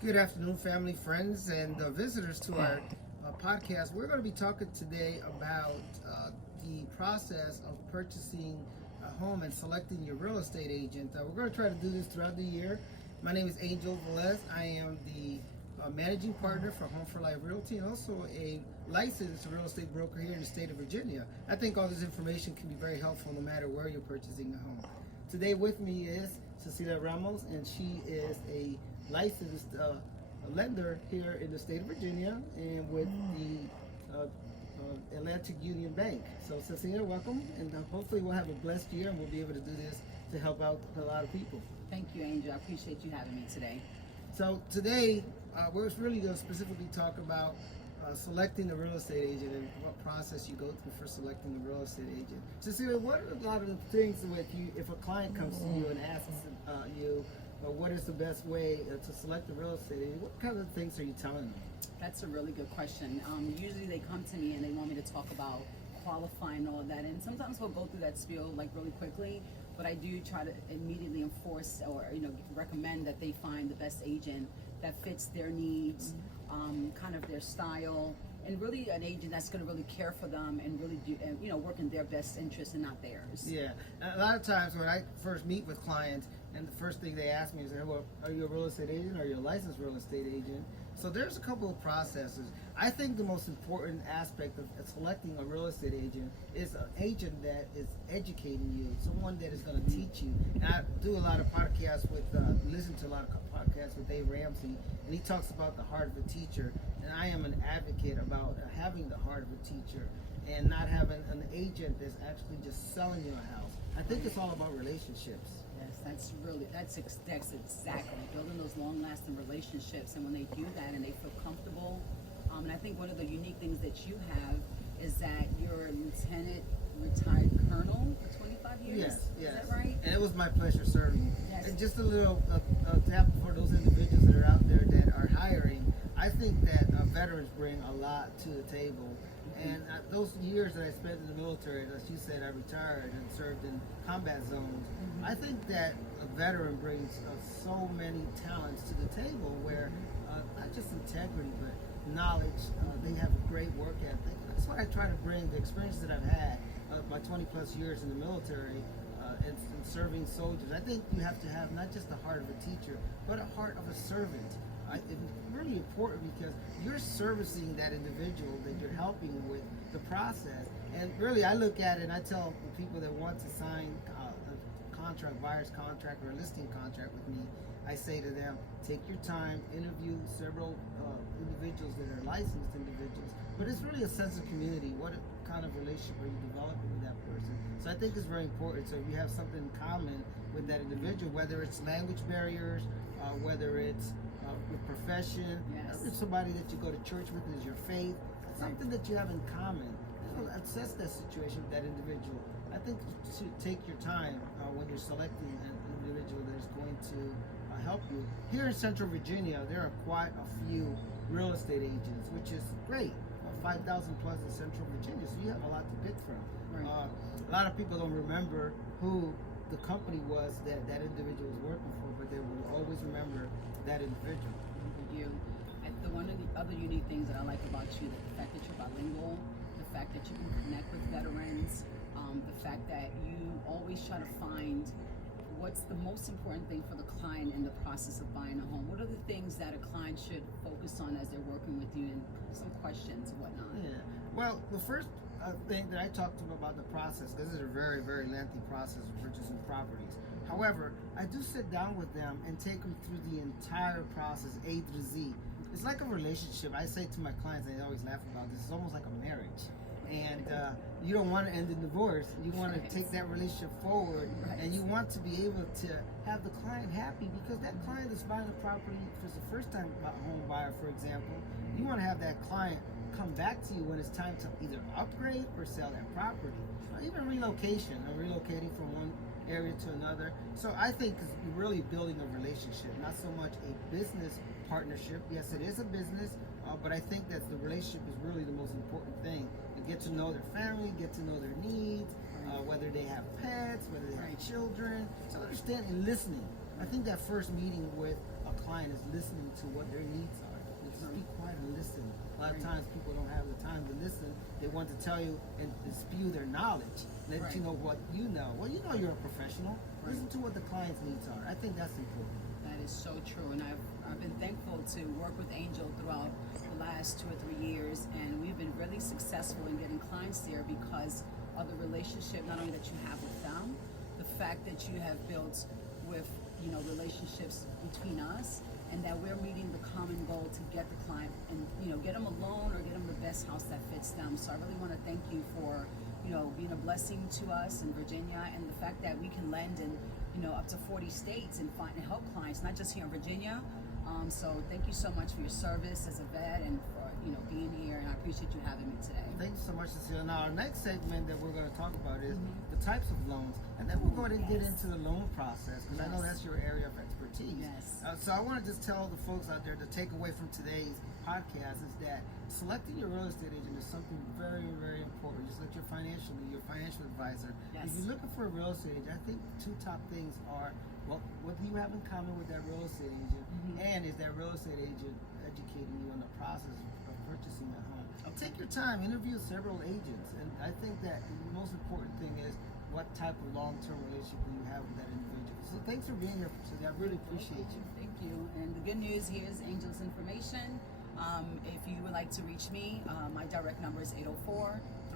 Good afternoon, family, friends, and visitors to our podcast. We're going to be talking today about the process of purchasing a home and selecting your real estate agent. We're going to try to do this throughout the year. My name is Velez. I am the managing partner for Home for Life Realty and also a licensed real estate broker here in the state of Virginia. I think all this information can be very helpful no matter where you're purchasing a home. Today with me is Cecilia Ramos, and she is a licensed lender here in the state of Virginia and with the Atlantic Union Bank. So Cecilia, welcome, and hopefully we'll have a blessed year and we'll be able to do this to help out a lot of people. Thank you, Angel. I appreciate you having me today. So today we're really going to specifically talk about selecting the real estate agent and what process you go through for selecting the real estate agent. Cecilia, what are a lot of the things with you if a client comes to you and asks you what is the best way to select the real estate agent? What kind of things are you telling them? That's a really good question. Usually they come to me and they want me to talk about qualifying and all of that, and sometimes we'll go through that spiel like really quickly, but I do try to immediately enforce or recommend that they find the best agent that fits their needs, kind of their style, and really an agent that's going to really care for them and really do, work in their best interest and not theirs. Yeah, a lot of times when I first meet with clients, and the first thing they ask me is, well, are you a real estate agent or are you a licensed real estate agent? So there's a couple of processes. I think the most important aspect of selecting a real estate agent is an agent that is educating you, someone that is going to teach you. And I do a lot of podcasts with, listen to a lot of podcasts with Dave Ramsey, and he talks about the heart of a teacher. And I am an advocate about having the heart of a teacher and not having an agent that's actually just selling you a house. I think it's all about relationships. Yes, that's exactly building those long-lasting relationships, and when they do that and they feel comfortable, and I think one of the unique things that you have is that you're a lieutenant retired colonel for 25 years. Yes. Is that right? And it was my pleasure serving. Yes. And just a little tap for those individuals that are out there that are hiring. I think that veterans bring a lot to the table. And those years that I spent in the military, as you said, I retired and served in combat zones. I think that a veteran brings so many talents to the table where not just integrity, but knowledge. They have a great work ethic. That's what I try to bring, the experiences that I've had, my 20 plus years in the military and serving soldiers. I think you have to have not just the heart of a teacher, but a heart of a servant. It's really important because you're servicing that individual that you're helping with the process. And really, I look at it and I tell the people that want to sign a contract, buyer's contract or a listing contract with me, I say to them, take your time, interview several individuals that are licensed individuals. But it's really a sense of community. What kind of relationship are you developing with that person? So I think it's very important. So if you have something in common with that individual, whether it's language barriers, whether it's your profession, if somebody that you go to church with is your faith, something that you have in common. Assess that situation with that individual. I think you should take your time when you're selecting an individual that is going to help you. Here in Central Virginia, there are quite a few real estate agents, which is great. 5,000 plus in Central Virginia, so you have a lot to pick from. Right. A lot of people don't remember who the company was that that individual was working for, but they will always remember that individual. You. One of the other unique things that I like about you, the fact that you're bilingual, the fact that you can connect with veterans, the fact that you always try to find what's the most important thing for the client in the process of buying a home. What are the things that a client should focus on as they're working with you, and some questions and whatnot? Yeah. Well, the first thing that I talked to them about the process, this is a very, very lengthy process of purchasing properties. However, I do sit down with them and take them through the entire process, A through Z. It's like a relationship. I say to my clients, I always laugh about this, it's almost like a marriage. And you don't want to end in divorce. You want to take that relationship forward, and you want to be able to have the client happy, because that client is buying a property for the first time home buyer, for example. You want to have that client come back to you when it's time to either upgrade or sell that property, or even relocation, or relocating from one area to another. So I think it's really building a relationship, not so much a business partnership. Yes, it is a business, but I think that the relationship is really the most important thing. You get to know their family, get to know their needs, whether they have pets, whether they have children. So understand and listening. I think that first meeting with a client is listening to what their needs are. Just be quiet and listen. A lot of times people don't have the time to listen. They want to tell you and spew their knowledge, let you know what you know. Well, you know you're a professional. Listen to what the client's needs are. I think that's important. That is so true, and I've been thankful to work with Angel throughout the last 2 or 3 years, and we've been really successful in getting clients there because of the relationship not only that you have with them, the fact that you have built with relationships between us, and that we're meeting the common goal to get the client and get them a loan or get them the best house that fits them. So I really want to thank you for being a blessing to us in Virginia, and the fact that we can lend in up to 40 states and find and help clients, not just here in Virginia. So thank you so much for your service as a vet and for being here, and I appreciate you having me today. Thank you so much, Cecilia. Now, our next segment that we're going to talk about is the types of loans, and then we're going to get into the loan process, because I know that's your area of expertise. Yes. So I want to just tell the folks out there, the takeaway from today's podcast is that selecting your real estate agent is something very, very important. Just like your financial advisor. Yes. If you're looking for a real estate agent, I think 2 top things are, well, what do you have in common with that real estate agent, and is that real estate agent educating you on the process of purchasing that home? Take your time, interview several agents, and I think that the most important thing is what type of long-term relationship will you have with that individual. So thanks for being here today. I really appreciate you. Thank you. And the good news here is Angel's information. If you would like to reach me, my direct number is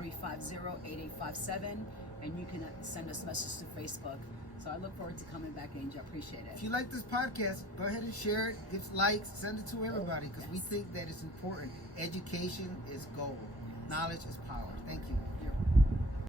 804-350-8857, and you can send us messages to Facebook. So I look forward to coming back, Angel. I appreciate it. If you like this podcast, go ahead and share it, give likes, send it to everybody, because we think that it's important. Education is gold. Knowledge is power. Thank you.